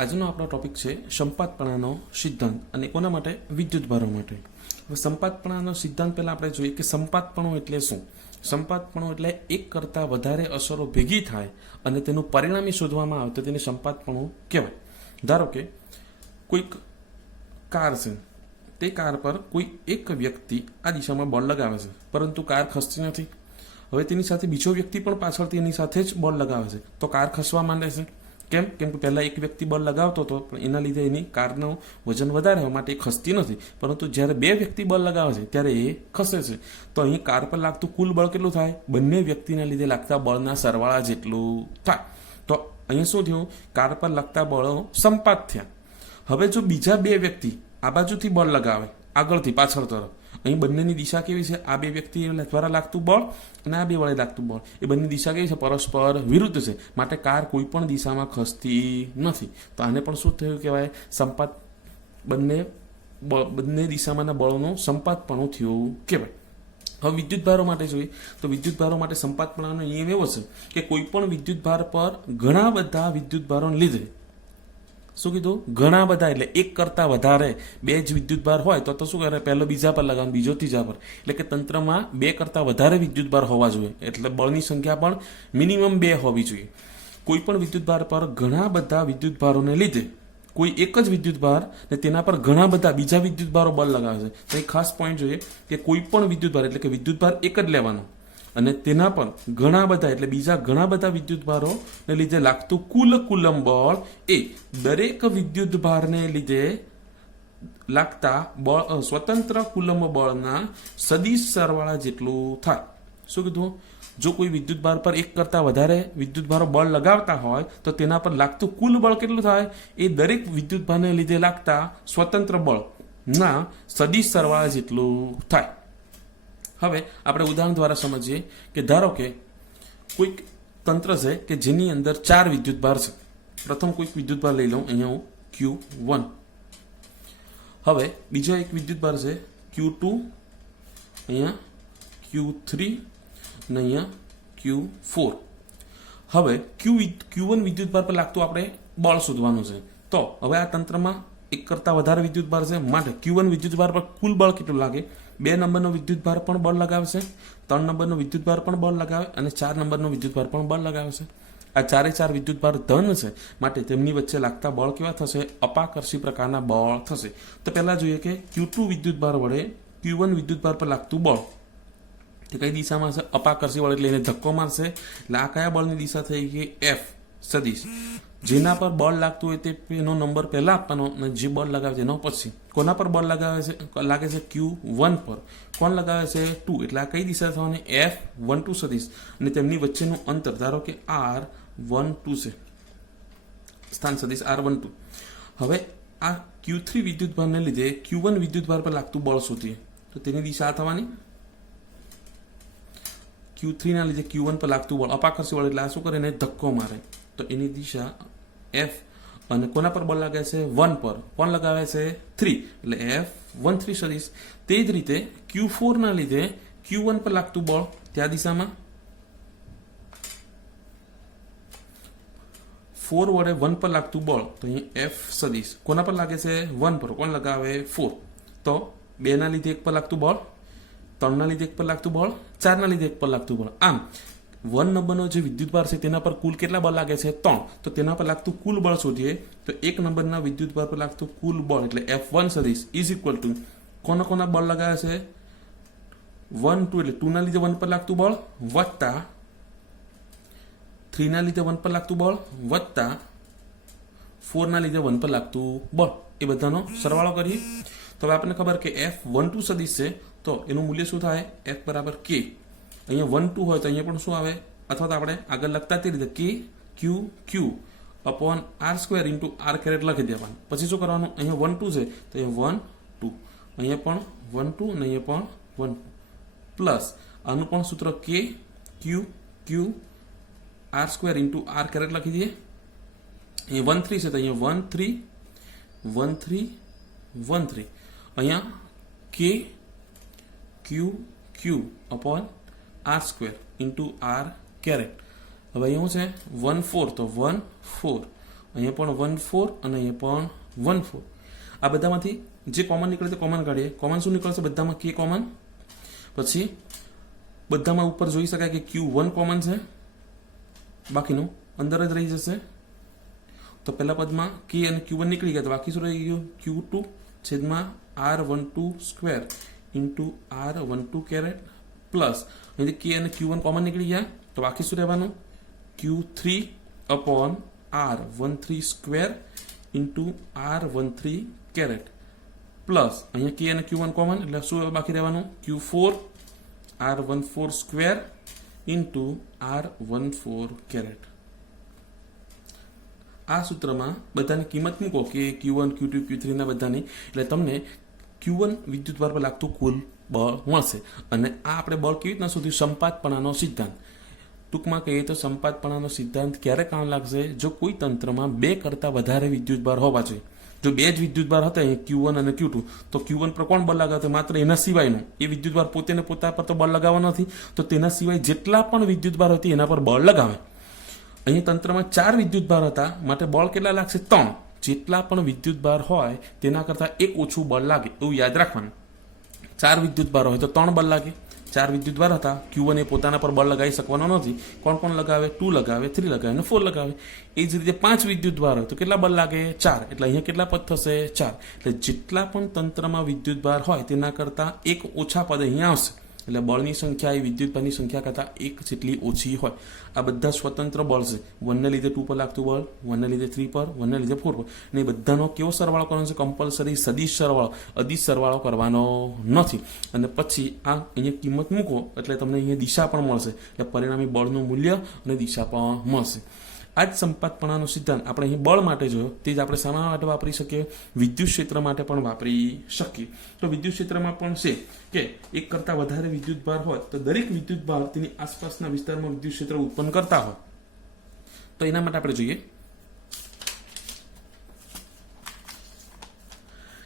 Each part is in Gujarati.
આજનો આપણો ટોપિક છે સંપાતપણાનો સિદ્ધાંત અને કોના માટે વિદ્યુતભારો માટે. હવે સંપાતપણાનો સિદ્ધાંત પહેલા આપણે જોઈએ કે સંપાતપણું એટલે શું. સંપાતપણું એટલે એક કરતાં વધારે અસરો ભેગી થાય અને તેનું પરિણામી શોધવામાં આવે તો તેને સંપાતપણું કહેવાય. ધારો કે કોઈક કાર છે, તે કાર પર કોઈ એક વ્યક્તિ આ દિશામાં બળ લગાવે છે, પરંતુ કાર ખસતી નથી. હવે તેની સાથે બીજો વ્યક્તિ પણ પાછળથી એની સાથે જ બળ લગાવે છે, તો કાર ખસવા માંડે છે. કેમ? કેમ કે પહેલાં એક વ્યક્તિ બળ લગાવતો હતો, પણ એના લીધે એની કારનું વજન વધારે હોવા માટે એ ખસતી નથી. પરંતુ જ્યારે બે વ્યક્તિ બળ લગાવે છે ત્યારે એ ખસે છે. તો અહીં કાર પર લાગતું કુલ બળ કેટલું થાય? બંને વ્યક્તિના લીધે લાગતા બળના સરવાળા જેટલું થાય. તો અહીં શું થયું? કાર પર લાગતા બળો સંપાત થયા. હવે જો બીજા બે વ્યક્તિ આ બાજુથી બળ લગાવે, આગળથી પાછળ તરફ, અહીં બંનેની દિશા કેવી છે? આ બે વ્યક્તિ દ્વારા લાગતું બળ અને આ બે વડે લાગતું બળ, એ બંને દિશા કેવી છે? પરસ્પર વિરુદ્ધ છે. માટે કાર કોઈ પણ દિશામાં ખસતી નથી. તો આને પણ શું થયું કહેવાય? સંપાત. બંને દિશામાંના બળોનું સંપાતપણું થયું કહેવાય. હવે વિદ્યુતભારો માટે જોઈએ તો વિદ્યુતભારો માટે સંપાતપણાનો નિયમ એવો છે કે કોઈ પણ વિદ્યુતભાર પર ઘણા બધા વિદ્યુતભારોને લીધે, શું કીધું? ઘણા બધા એટલે એક કરતાં વધારે બે જ વિદ્યુતભાર હોય તો શું કરે? પહેલો બીજા પર લગાવવાનો, બીજો ત્રીજા પર. એટલે કે તંત્રમાં બે કરતાં વધારે વિદ્યુતભાર હોવા જોઈએ. એટલે બળની સંખ્યા પણ મિનિમમ 2 હોવી જોઈએ. કોઈ પણ વિદ્યુતભાર પર ઘણા બધા વિદ્યુતભારોને લીધે કોઈ એક જ વિદ્યુતભાર ને તેના પર ઘણા બધા બીજા વિદ્યુતભારો બળ લગાવે છે. તો એ ખાસ પોઈન્ટ જોઈએ કે કોઈ પણ વિદ્યુતભાર એટલે કે વિદ્યુતભાર એક જ લેવાનો અને તેના પર ઘણા બધા એટલે બીજા ઘણા બધા વિદ્યુતભારોને લીધે લાગતું કુલ કુલમ બળ એ દરેક વિદ્યુતભારને લીધે લાગતા બળ સ્વતંત્ર કુલમ બળના સદિશ સરવાળા જેટલું થાય. શું કીધું? જો કોઈ વિદ્યુતભાર પર એક કરતાં વધારે વિદ્યુતભારો બળ લગાવતા હોય તો તેના પર લાગતું કુલ બળ કેટલું થાય? એ દરેક વિદ્યુતભારને લીધે લાગતા સ્વતંત્ર બળના સદિશ સરવાળા જેટલું થાય. હવે આપણે ઉદાહરણ દ્વારા સમજીએ કે ધારો કે કોઈક તંત્ર છે કે જેની અંદર 4 વિદ્યુતભાર છે. પ્રથમ કોઈક વિદ્યુતભાર લઈ લઉં, અહીંયા હું Q1. હવે બીજો એક વિદ્યુતભાર છે Q2, અહીંયા Q3 અને અહીંયા Q4. હવે Q1 વિદ્યુતભાર પર લાગતું આપણે બળ શોધવાનું છે. તો હવે આ તંત્રમાં એક કરતાં વધારે વિદ્યુતભાર છે, માટે Q1 વિદ્યુતભાર પર કુલ બળ કેટલું લાગે? 2 નંબરનો વિદ્યુતભાર પણ બળ લગાવે છે, 3 નંબરનો વિદ્યુતભાર પણ બળ લગાવે અને 4 નંબરનો વિદ્યુતભાર પણ બળ લગાવે છે. આ 4 વિદ્યુતભાર ધન છે, માટે તેમની વચ્ચે લાગતા બળ કેવા થશે? અપાકર્ષી પ્રકારના બળ થશે. તો પહેલા જોઈએ કે Q2 વિદ્યુતભાર વડે Q1 વિદ્યુતભાર પર લાગતું બળ તે કઈ દિશામાં છે? અપાકર્ષી બળ એટલે એને ધક્કો મારશે. એટલે આ કયા બળની દિશા થઈ ગઈ? F સદિશ. જેના પર બળ લાગતું હોય તેનો નંબર પહેલા આપવાનો અને જે બળ લગાવે છે એનો પછી. કોના પર બળ લાગે છે? Q1 પર. કોણ લગાવે છે? 2. એટલે આ કઈ દિશા થવાની? F12 સદિશ. અને તેમની વચ્ચેનું અંતર ધારો કે R12 છે, સ્થાન સદિશ R12. હવે આ Q3 વિદ્યુતભારને લીધે Q1 વિદ્યુતભાર પર લાગતું બળ શોધીએ તો તેની દિશા આ થવાની. Q3 ના લીધે Q1 પર લાગતું બળ અપાકર્ષી બળ એટલે આ શું કરે? એને ધક્કો મારે. તો એની દિશા F. અને કોના પર બળ લાગે છે? 1 પર. કોણ લગાવે છે? 3. એટલે F13 સદિશ. તે જ રીતે Q4 ના લીધે Q1 પર લાગતું બળ ત્યાં દિશામાં 4 વડે 1 પર લાગતું બળ તો અહીં F સદિશ. કોના પર લાગે છે? 1 પર. કોણ લગાવે? 4. તો 2 ના લીધે 1 પર લાગતું બળ, 3 ના લીધે 1 પર લાગતું બળ, 4 ના લીધે 1 પર લાગતું બળ. આમ 1 નંબરનો જે વિદ્યુતભાર છે તેના પર કુલ કેટલા બળ લાગે છે? 3. તો તેના પર લાગતું કુલ બળ શોધીએ તો 1 નંબરના વિદ્યુતભાર પર લાગતું કુલ બળ એટલે F1 સદિશ ઇઝ ઇક્વલ ટુ કોના બળ લગાવે છે? 1, 2 એટલે 2 ના લીધે 1 પર લાગતું બળ વત્તા 3 ના લીધે 1 પર લાગતું બળ વત્તા 4 ના લીધે 1 પર લાગતું બળ. એ બધાનો સરવાળો કરીએ તો હવે આપણને ખબર કે F12 સદિશ છે તો એનું મૂલ્ય શું થાય? F બરાબર K. અહીંયા 1, 2 હોય તો અહીંયા પણ શું આવે? અથવા તો આપણે આગળ લખતા તે રીતે K Q upon R² into R caret લખી દેવાનું. પછી શું કરવાનું? અહીંયા 1, 2 છે તો અહીંયા 1, 2, અહીંયા પણ 1, 2 અને અહીંયા પણ 1, 2 પ્લસ આનું પણ સૂત્ર K Q R² into R caret લખી દઈએ. અહીંયા 1, 3 છે તો અહીંયા 1, 3, 1, 3, 1, 3. અહીંયા K Q upon R² into R caret. હવે અહીંયા શું છે? 1, 4 તો 1, 4 અહીંયા પણ 1 4 અને અહીંયા પણ 1 4. આ બધામાંથી જે કોમન નીકળે તે કોમન કાઢીએ. કોમન શું નીકળશે? બધામાં કે કોમન. પછી બધામાં ઉપર જોઈ શકાય કે Q1 કોમન છે, બાકીનું અંદર જ રહી જશે. તો પહેલા પદમાં કે અને Q1 નીકળી ગયા તો બાકી શું રહી ગયું? Q2 છેદમાં R12 square into R12 caret plus અહીંથી કે અને Q1 કોમન નીકળી ગયા તો બાકી શું રહેવાનું? Q3 upon R13 square into R13 caret plus અહીંયા કે અને Q1 કોમન એટલે શું બાકી રહેવાનું? Q4 R14 square into R14 caret. આ સૂત્રમાં બધાની કિંમત મૂકો કે Q1 Q2 Q3 ના બધાની, એટલે તમને Q1 વિદ્યુતભાર પર લાગતું કુલ બળ મળશે. અને આ આપણે બળ કેવી રીતના શોધ્યું? સંપાતપણાનો સિદ્ધાંત. ટૂંકમાં કહીએ તો સંપાતપણાનો સિદ્ધાંત ક્યારે કામ લાગશે? જો કોઈ તંત્રમાં 2 કરતાં વધારે વિદ્યુતભાર હોવા જોઈએ. જો 2 જ વિદ્યુતભાર હતા Q1 અને Q2 તો Q1 પર કોણ બળ લગાવે? માત્ર એના સિવાયનું. એ વિદ્યુતભાર પોતે ને પોતા પર તો બળ લગાવવા નથી, તો તેના સિવાય જેટલા પણ વિદ્યુતભાર હતી એના પર બળ લગાવે. અહીં તંત્રમાં 4 વિદ્યુતભાર હતા, માટે બળ કેટલા લાગશે? 3. જેટલા પણ વિદ્યુતભાર હોય તેના કરતાં 1 ઓછું બળ લાગે એવું યાદ રાખવાનું. 4 વિદ્યુતભાર હોય તો 3 બળ લાગે. 4 વિદ્યુતભાર હતા, Q1 એ પોતાના પર બળ લગાવી શકવાનો નથી. કોણ કોણ લગાવે? 2 લગાવે, 3 લગાવે અને 4 લગાવે. એ જ રીતે 5 વિદ્યુતભાર હોય તો કેટલા બળ લાગે? 4. એટલે અહીંયા કેટલા પદ થશે? 4. એટલે જેટલા પણ તંત્રમાં વિદ્યુતભાર હોય તેના કરતાં 1 ઓછા પદ અહીંયા આવશે. એટલે બળની સંખ્યા એ વિદ્યુતભારની સંખ્યા કરતાં 1 જેટલી ઓછી હોય. આ બધા સ્વતંત્ર બળ છે. 1 ને લીધે 2 પર લાગતું બળ, 1 ને લીધે 3 પર, 1 ને લીધે 4 પર. અને એ બધાનો કેવો સરવાળો કરવાનો છે? કમ્પલસરી સદિશ સરવાળો, અદિશ સરવાળો કરવાનો નથી. અને પછી આ અહીંયા કિંમત મૂકો એટલે તમને અહીંયા દિશા પણ મળશે. એટલે પરિણામી બળનું મૂલ્ય અને દિશા પણ મળશે. આ જ સંપાતપણાનો સિદ્ધાંત આપણે અહીં બળ માટે જોયો, તે જ આપણે શાના માટે વાપરી શકીએ? વિદ્યુત ક્ષેત્ર માટે પણ વાપરી શકીએ. તો વિદ્યુત ક્ષેત્રમાં પણ છે કે 1 કરતાં વધારે વિદ્યુતભાર હોય તો દરેક વિદ્યુતભાર તેની આસપાસના વિસ્તારમાં વિદ્યુત ક્ષેત્ર ઉત્પન્ન કરતા હોય. તો એના માટે આપણે જોઈએ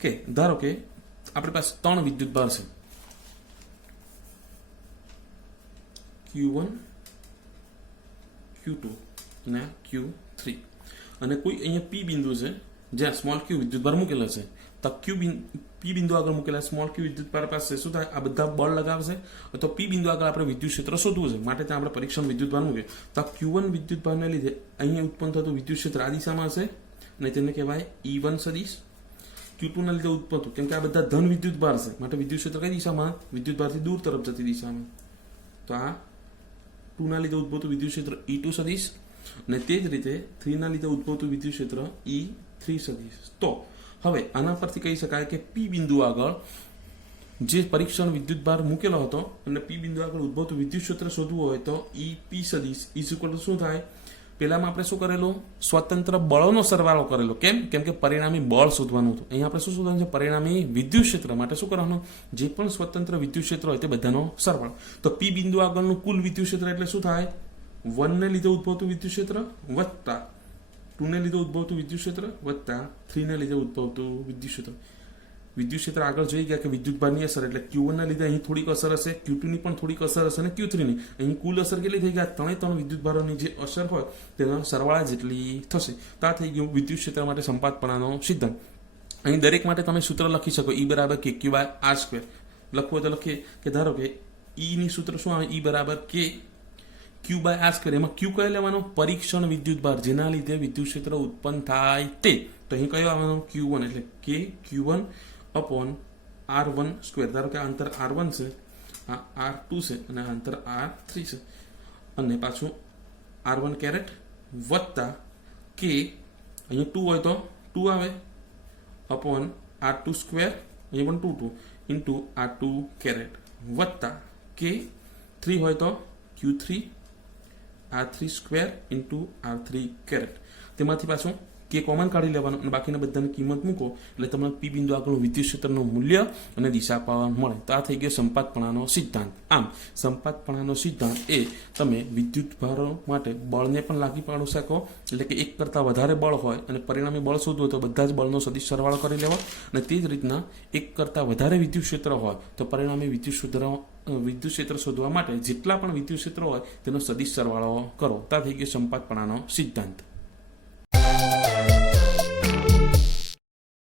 કે ધારો કે આપણી પાસે 3 વિદ્યુતભાર છે, Q1 Q2 અને Q3, અને કોઈ અહીંયા P બિંદુ છે જ્યાં સ્મોલ q વિદ્યુતભાર મૂકેલો છે. તો P બિંદુ આગળ મૂકેલા સ્મોલ q વિદ્યુતભાર પાસે શું થાય? આ બધા બળ લગાવશે. તો P બિંદુ આગળ આપણે વિદ્યુત ક્ષેત્ર શોધવું છે, માટે ત્યાં આપણે પરીક્ષણ વિદ્યુતભાર મૂકીએ. તો Q1 વિદ્યુતભારને લીધે અહીંયા ઉત્પન્ન થતું વિદ્યુત ક્ષેત્ર આ દિશામાં હશે અને તેને કહેવાય E1 સદિશ. Q2 ના લીધે ઉત્પન્ન થતું, કેમ કે આ બધા ધન વિદ્યુતભાર છે, માટે વિદ્યુત ક્ષેત્ર કઈ દિશામાં? વિદ્યુતભારથી દૂર તરફ જતી દિશામાં. તો આ 2 ના લીધે ઉદ્ભવતું વિદ્યુત ક્ષેત્ર E2 સદિશ અને તે જ રીતે 3 ના લીધે ઉદ્ભવતું વિદ્યુત ક્ષેત્ર E3 સદિશ. તો હવે આના પરથી કહી શકાય કે P બિંદુ આગળ જે પરીક્ષણ વિદ્યુતભાર મૂકેલો હતો અને P બિંદુ આગળ ઉદ્ભવતું વિદ્યુત ક્ષેત્ર શોધવું હોય તો EP સદિશ ઇઝ ઇક્વલ ટુ શું થાય? પહેલામાં આપણે શું કરેલું? સ્વતંત્ર બળોનો સરવાળો કરેલો. કેમ કે પરિણામી બળ શોધવાનું હતું. અહીંયા આપણે શું શોધવાનું છે? પરિણામી વિદ્યુત ક્ષેત્ર. માટે શું કરવાનું? જે પણ સ્વતંત્ર વિદ્યુત ક્ષેત્ર હોય તે બધાનો સરવાળો. તો P બિંદુ આગળનું કુલ વિદ્યુત ક્ષેત્ર એટલે શું થાય? 1 ને લીધે ઉદ્ભવતું વિદ્યુત ક્ષેત્ર વત્તા 2 ને લીધે ઉદ્ભવતું વિદ્યુત ક્ષેત્ર વત્તા 3 ને લીધે ઉદ્ભવતું વિદ્યુત ક્ષેત્ર. વિદ્યુત ક્ષેત્ર આગળ જોઈ ગયા કે વિદ્યુતભારની અસર એટલે Q1 ના લીધે અહીં થોડીક અસર હશે, Q2 ની પણ થોડીક અસર હશે અને Q3 ની. અહીં કુલ અસર કેટલી થઈ ગઈ? 3 વિદ્યુતભારોની જે અસર હોય તેના સરવાળા જેટલી થશે. તો આ થઈ ગયું વિદ્યુત ક્ષેત્ર માટે સંપાતપણાનો સિદ્ધાંત. અહીં દરેક માટે તમે સૂત્ર લખી શકો. E બરાબર KQ/R². લખવું તો લખીએ કે ધારો કે E ની સૂત્ર શું આવે? E બરાબર KQ/R². એમાં Q કયો લેવાનો? પરીક્ષણ વિદ્યુતભાર, જેના લીધે વિદ્યુત ક્ષેત્ર ઉત્પન્ન થાય તે. તો અહીં કયો આવવાનો? Q1. એટલે KQ1 અપોન R1 સ્ક્વેર. ધારો કે આ અંતર R1 છે, આ R2 છે અને આ અંતર R3 છે, અને પાછું R1 કેરેટ વત્તા K, અહીંયા 2 હોય તો 2 આવે, અપોન R2 સ્ક્વેર, અહીંયા પણ 2 ઇન્ટુ R2 કેરેટ વત્તા K, 3 હોય તો Q3 R3 square into R3 caret. તેમાંથી પાછું K કોમન કાઢી લેવાનું અને બાકીના બધાની કિંમત મૂકો એટલે તમને P બિંદુ આગળનું વિદ્યુત ક્ષેત્રનું મૂલ્ય અને દિશા પણ મળે. તો આ થઈ ગયો સંપાતપણાનો સિદ્ધાંત. આમ સંપાતપણાનો સિદ્ધાંત એ તમે વિદ્યુતભારો માટે બળને પણ લાગી પાડી શકો. એટલે કે 1 કરતાં વધારે બળ હોય અને પરિણામી બળ શોધવું તો બધા જ બળનો સદિશ સરવાળો કરી લેવો, અને તે જ રીતના 1 કરતાં વધારે વિદ્યુત ક્ષેત્ર હોય તો પરિણામી વિદ્યુત ક્ષેત્ર શોધવા માટે જેટલા પણ વિદ્યુત ક્ષેત્ર હોય તેનો સદિશ સરવાળો કરો. તો આ થઈ ગયો સંપાતપણાનો સિદ્ધાંત.